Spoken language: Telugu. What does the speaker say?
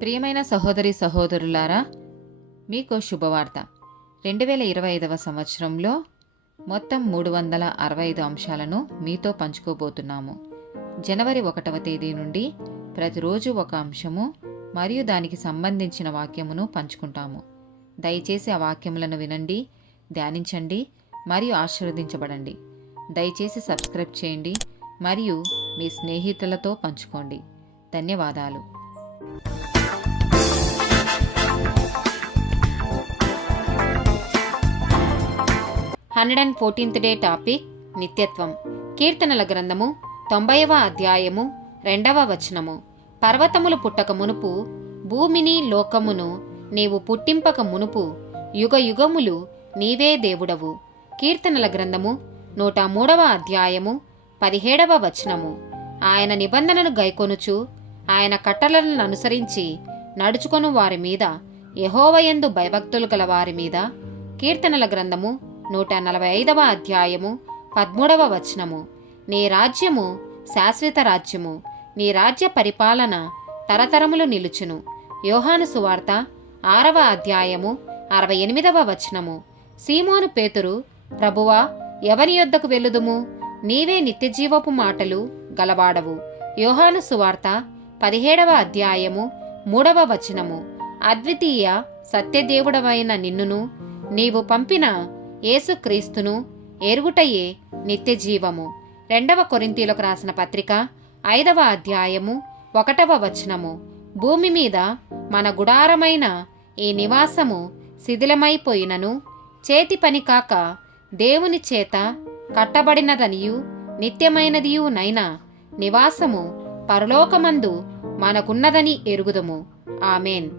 ప్రియమైన సహోదరి సహోదరులారా, మీకు శుభవార్త. 2025 సంవత్సరంలో మొత్తం 365 అంశాలను మీతో పంచుకోబోతున్నాము. జనవరి 1వ తేదీ నుండి ప్రతిరోజు ఒక అంశము మరియు దానికి సంబంధించిన వాక్యమును పంచుకుంటాము. దయచేసి ఆ వాక్యములను వినండి, ధ్యానించండి మరియు ఆశీర్వదించబడండి. దయచేసి సబ్స్క్రైబ్ చేయండి మరియు మీ స్నేహితులతో పంచుకోండి. ధన్యవాదాలు. 114th డే టాపిక్ నిత్యత్వం. కీర్తనల గ్రంథము 90వ అధ్యాయము 2వ వచనము. పర్వతములు పుట్టక మునుపు, భూమిని లోకమును నీవు పుట్టింపక మునుపు, యుగ యుగములు నీవే దేవుడవు. కీర్తనల గ్రంథము 103వ అధ్యాయము 17వ వచనము. ఆయన నిబంధనను గైకొనుచు ఆయన కట్టడలను అనుసరించి నడుచుకొను వారి మీద, యెహోవాయందు భయభక్తులు గల వారి మీద. కీర్తనల గ్రంథము 145వ అధ్యాయము 13వ వచనము. నీ రాజ్యము శాశ్వత రాజ్యము, నీ రాజ్య పరిపాలన తరతరములు నిలుచును. యోహాను సువార్త 6వ అధ్యాయము 68వ వచనము. సీమోను పేతురు, ప్రభువా, ఎవని యొద్దకు వెళ్ళుదుము? నీవే నిత్యజీవపు మాటలు గలవాడవు. యోహాను సువార్త 17వ అధ్యాయము 3వ వచనము. అద్వితీయ సత్యదేవుడవైన నిన్నును నీవు పంపిన యేసుక్రీస్తును ఎరుగుటయే నిత్యజీవము. 2వ కొరింథీయులకు రాసిన పత్రిక 5వ అధ్యాయము 1వ వచనము. భూమి మీద మన గుడారమైన ఈ నివాసము శిథిలమైపోయినను, చేతి పని కాక దేవుని చేత కట్టబడినదనియు నిత్యమైనదియు నైనా నివాసము పరలోకమందు మనకున్నదని ఎరుగుదుము. ఆమేన్.